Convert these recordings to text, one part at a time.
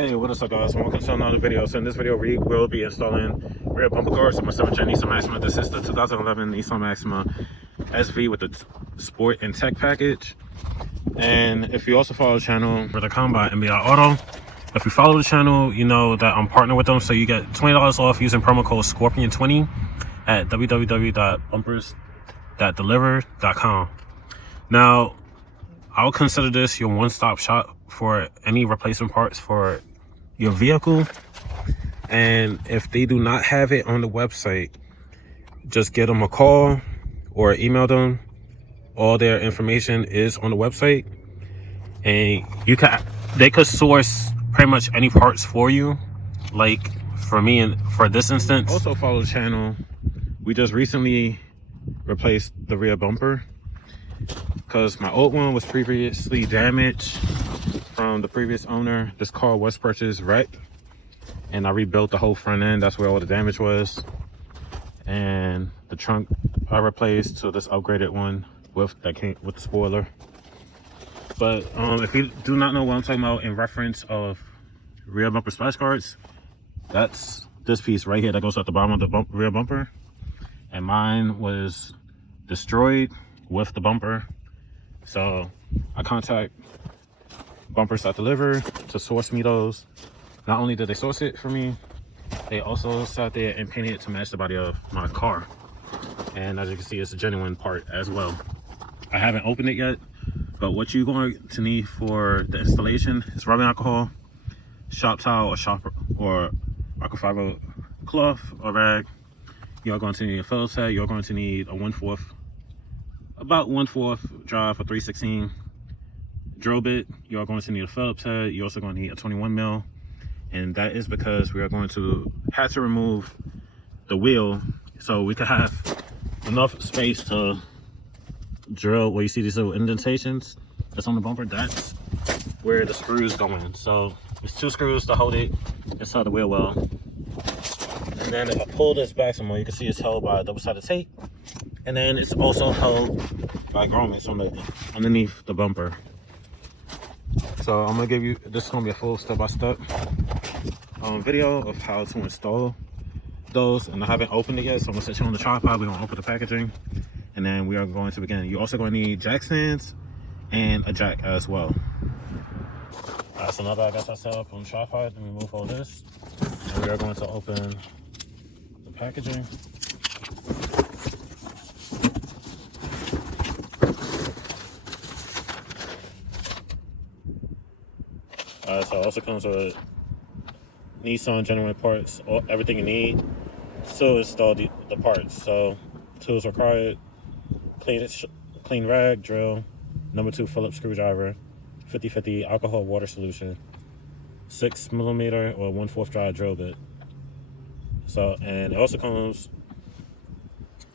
Hey, what is up, guys? Welcome to another video. So in this video, we will be installing rear bumper guards on my 7th-gen Nissan Maxima. This is the 2011 Nissan Maxima SV with the Sport and Tech package. And if you also follow the channel, we're by MBI Auto. If you follow the channel, you know that I'm partnered with them, so you get $20 off using promo code Scorpion20 at www.bumpers.deliver.com. Now, I'll consider this your one-stop shop for any replacement parts for your vehicle. And if they do not have it on the website, just give them a call or email them. All their information is on the website, and they could source pretty much any parts for you. Like for me, and for this instance, also follow the channel. We just recently replaced the rear bumper because my old one was previously damaged from the previous owner. This car was purchased wrecked, and I rebuilt the whole front end. That's where all the damage was. And the trunk I replaced to this upgraded one that came with the spoiler. But if you do not know what I'm talking about in reference of rear bumper splash guards, that's this piece right here that goes at the bottom of the rear bumper. And mine was destroyed with the bumper. So I contact Bumpers that Deliver to source me those. Not only did they source it for me, they also sat there and painted it to match the body of my car. And as you can see, it's a genuine part as well. I haven't opened it yet, but what you're going to need for the installation is rubbing alcohol, shop towel or microfiber cloth or rag. You're going to need a Phillips head. You're going to need a about 1/4 drive for 316 drill bit. You're going to need a Phillips head. You're also going to need a 21 mil, and that is because we are going to have to remove the wheel so we can have enough space to drill. Where you see these little indentations that's on the bumper, that's where the screws go in. So there's 2 screws to hold it inside the wheel well. And then if I pull this back some more, you can see it's held by a double-sided tape. And then it's also held by grommets underneath the bumper. So I'm gonna give you, this is gonna be a full step-by-step video of how to install those. And I haven't opened it yet, so I'm gonna set you on the tripod. We're gonna open the packaging, and then we are going to begin. You're also gonna need jack stands and a jack as well. Alright, so now that I got that set up on the tripod, let me remove all this. And we are going to open the packaging. So it also comes with Nissan genuine parts, everything you need to install the parts. So tools required: clean rag, drill, number 2 Phillips screwdriver, 50/50 alcohol water solution, 6mm or 1/4 dry drill bit. So, and it also comes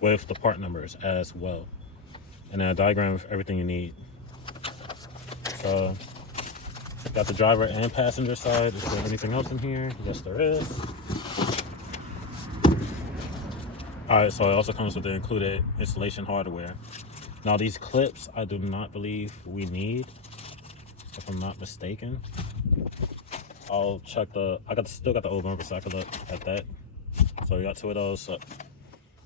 with the part numbers as well, and a diagram of everything you need. So got the driver and passenger side. Is there anything else in here? Yes, there is. Alright, so it also comes with the included installation hardware. Now these clips, I do not believe we need, if I'm not mistaken. I'll check still got the old bumper, so I can look at that. So we got 2 of those.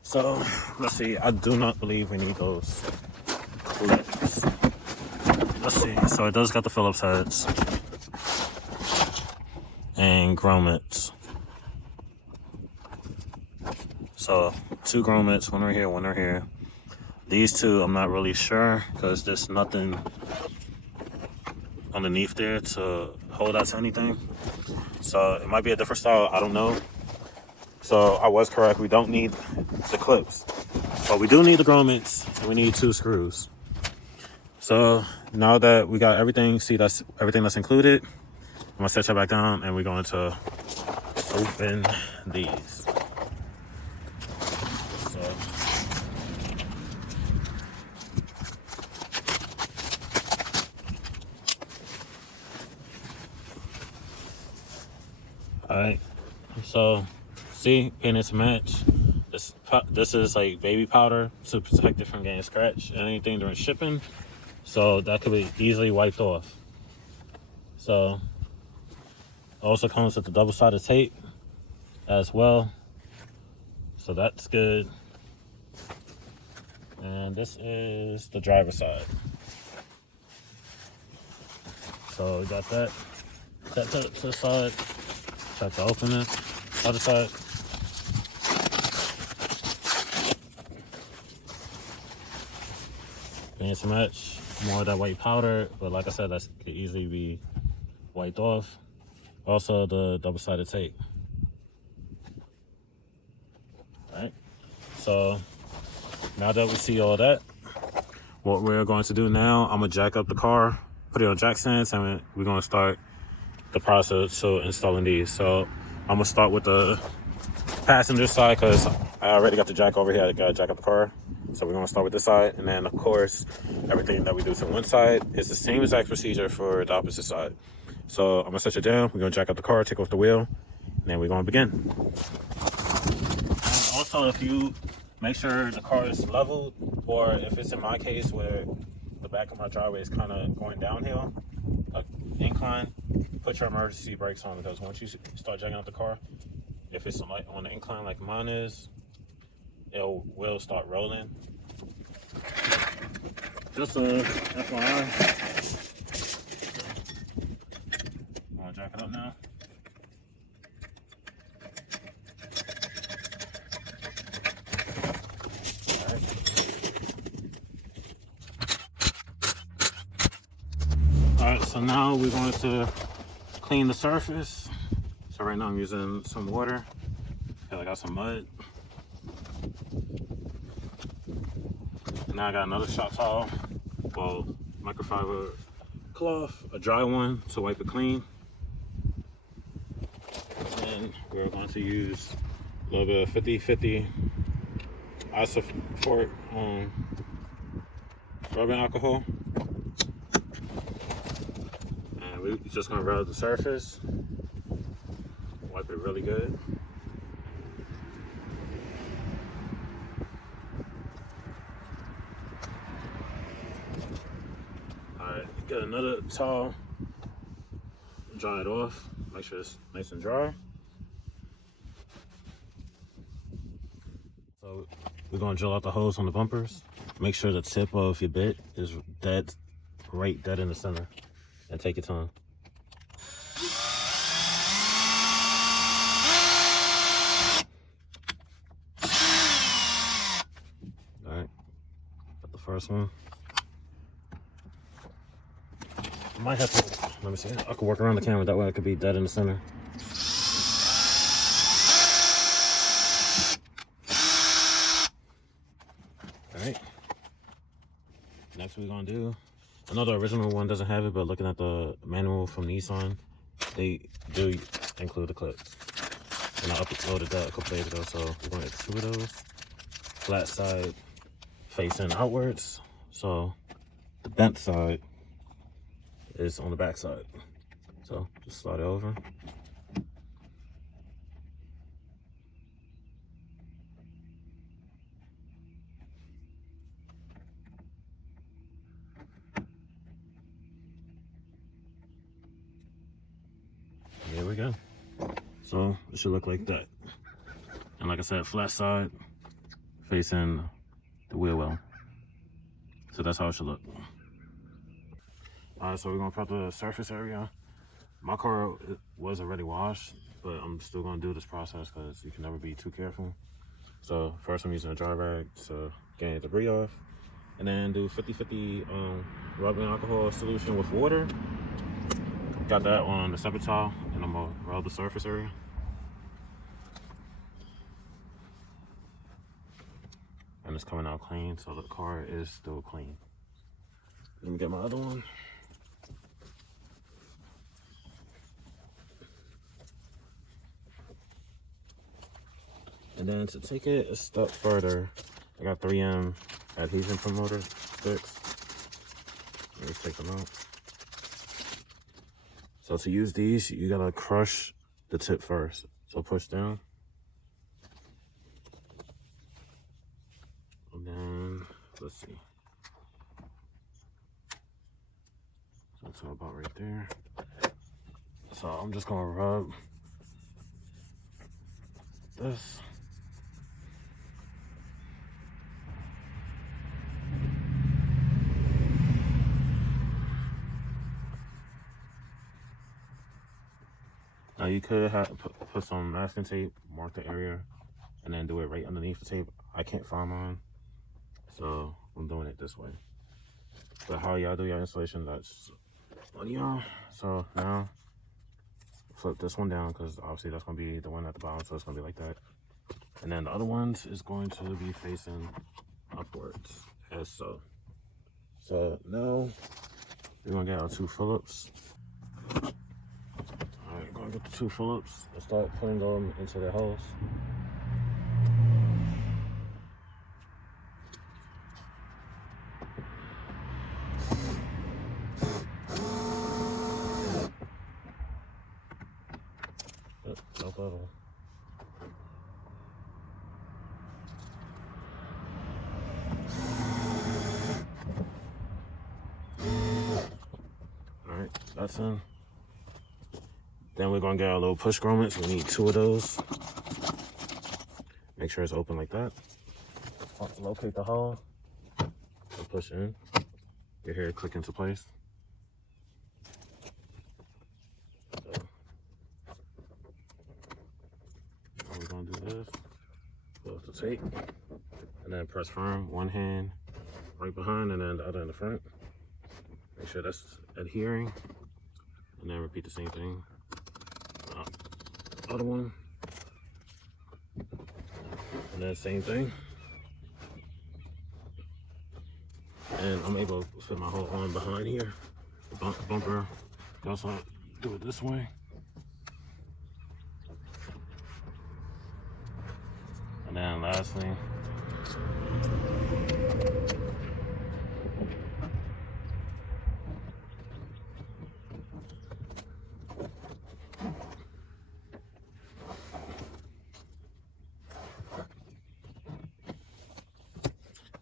So let's see, I do not believe we need those clips. Let's see, so it does got the Phillips heads and grommets. So 2 grommets, one right here, one right here. These 2, I'm not really sure because there's nothing underneath there to hold that to anything. So it might be a different style, I don't know. So I was correct, we don't need the clips, but we do need the grommets, and we need 2 screws. So now that we got everything, see that's everything that's included, I'm gonna set you back down and we're going to open these. So alright, so see, painted to match. This is like baby powder to protect it from getting scratched and anything during shipping. So that could be easily wiped off. So Also comes with the double-sided tape as well, so that's good. And this is the driver's side. So we got that. Set that to the side. Try to open it. Other side. Fancy match. More of that white powder, but like I said, that could easily be wiped off. Also the double-sided tape. Alright. So now that we see all that, what we're going to do now, I'm gonna jack up the car, put it on jack stands, and we're gonna start the process of installing these. So I'm gonna start with the passenger side because I already got the jack over here. I gotta jack up the car. So we're gonna start with this side, and then of course everything that we do to one side is the same exact procedure for the opposite side. So I'm gonna set you down, we're gonna jack up the car, take off the wheel, and then we're gonna begin. And also, if you make sure the car is leveled, or if it's in my case where the back of my driveway is kind of going downhill, like incline, put your emergency brakes on, because once you start jacking up the car, if it's on the incline like mine is, it will start rolling. Just a FYI. I'm gonna jack it up now. Alright, so now we're going to clean the surface. So right now I'm using some water. I got some mud. Now I got another shop towel, well, microfiber cloth, a dry one to wipe it clean. And we're going to use a little bit of 50-50 isophoric rubbing alcohol. And we're just gonna rub the surface, wipe it really good. Alright, get another towel, dry it off, make sure it's nice and dry. So we're gonna drill out the holes on the bumpers. Make sure the tip of your bit is dead in the center, and take your time. Alright, got the first one. I might have to, let me see, I could work around the camera, that way it could be dead in the center. Alright, next we're gonna do, I know the original one doesn't have it, but looking at the manual from Nissan, they do include the clips. And I uploaded that a couple days ago, so we're gonna get two of those. Flat side facing outwards, so the bent side is on the back side. So just slide it over. There we go. So it should look like that. And like I said, flat side facing the wheel well. So that's how it should look. Alright, so we're gonna prep the surface area. My car was already washed, but I'm still gonna do this process because you can never be too careful. So first I'm using a dry rag to get any debris off, and then do 50-50 rubbing alcohol solution with water. Got that on the separate towel, and I'm gonna rub the surface area. And it's coming out clean, so the car is still clean. Let me get my other one. And then to take it a step further, I got 3M adhesion promoter sticks. Let me take them out. So to use these, you gotta crush the tip first. So push down. And then, let's see. So it's about right there. So I'm just gonna rub this. Now you could have put some masking tape, mark the area, and then do it right underneath the tape. I can't find mine, so I'm doing it this way. But how y'all do your installation, that's on y'all. So now flip this one down, because obviously that's gonna be the one at the bottom, so it's gonna be like that. And then the other ones is going to be facing upwards, as so. So now we're gonna get our 2 Phillips. Alright, gonna get the 2 Phillips and start putting them into their holes. No problem. Alright, that's in. Then we're gonna get our little push grommets. We need 2 of those. Make sure it's open like that. Locate the hole. And push in. Your hair click into place. So, now we're gonna do this. Close the tape. And then press firm. One hand right behind and then the other in the front. Make sure that's adhering. And then repeat the same thing. Other one. And then same thing. And I'm able to fit my whole arm behind here. Bumper. You also do it this way. And then lastly,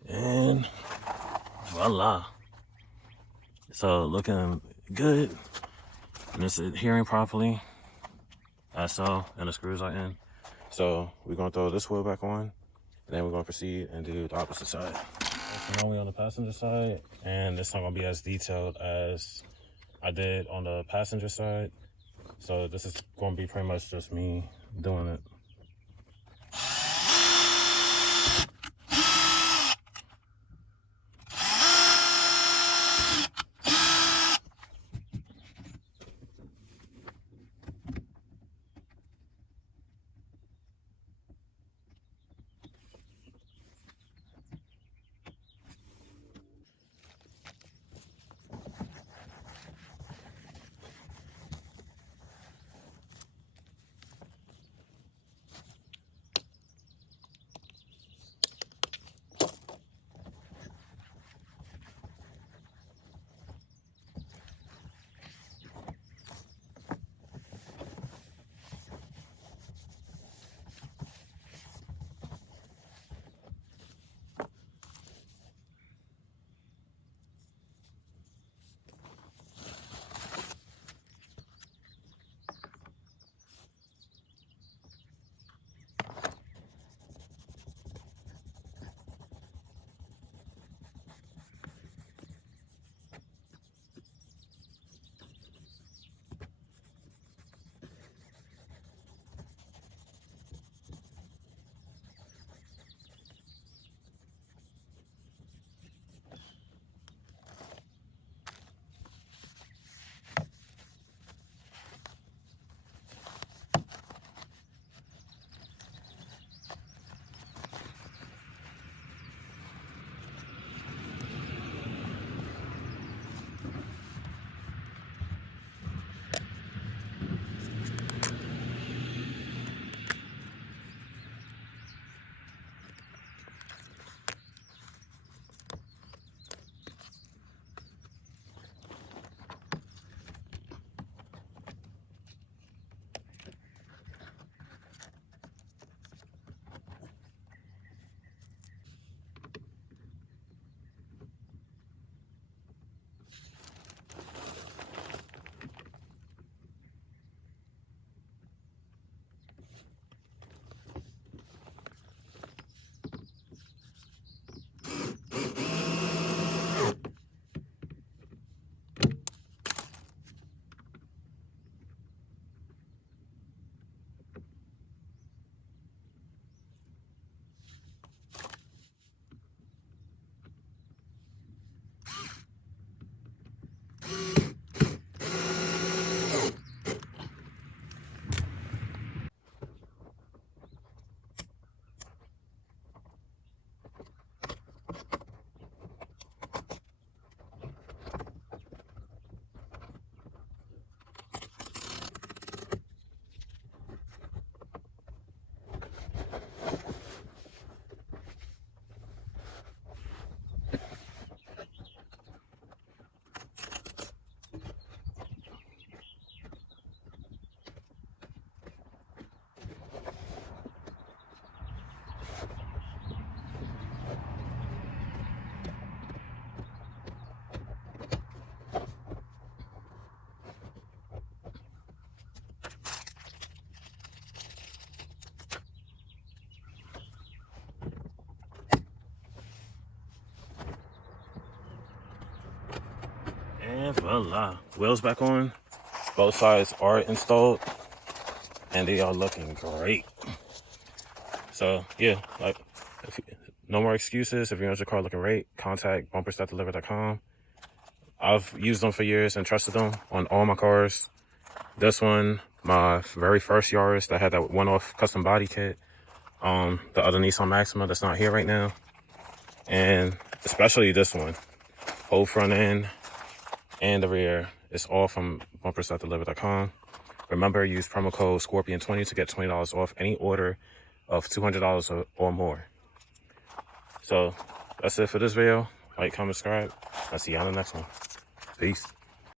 and voila. So looking good, and it's adhering properly, as so, and the screws are in. So we're gonna throw this wheel back on, and then we're gonna proceed and do the opposite side. So now we're on the passenger side, and it's not gonna be as detailed as I did on the passenger side. So this is gonna be pretty much just me doing it. And voila, wheels back on. Both sides are installed, and they are looking great. So yeah, like, no more excuses. If you want your car looking great, contact bumperstopdeliver.com. I've used them for years and trusted them on all my cars. This one, my very first Yaris that had that one-off custom body kit. The other Nissan Maxima that's not here right now, and especially this one, whole front end and the rear. It's all from bumperstopdeliver.com. Remember, use promo code Scorpion20 to get $20 off any order of $200 or more. So that's it for this video. Like, comment, subscribe. I'll see you on the next one. Peace.